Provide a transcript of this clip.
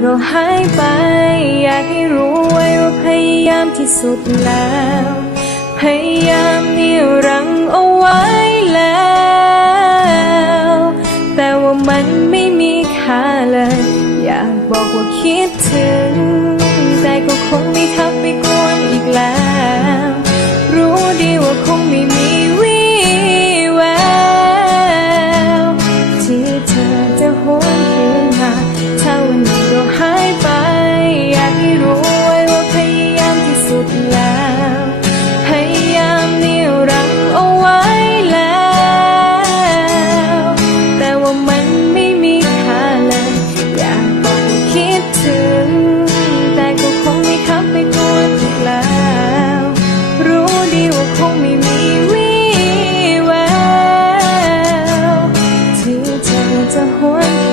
เราหายไป อยากให้รู้ไว้ว่าพยายามที่สุดแล้ว พยายามนี่รังเอาไว้แล้ว แต่ว่ามันไม่มีค่าเลย อยากบอกว่าคิดถึงใจก็คงไม่ทัำไม่กวนอีกแล้ว รู้ดีว่าคงไม่มีวี่แววที่เธอจะหัว งไม่มีวี่แววที่เธอจะหวน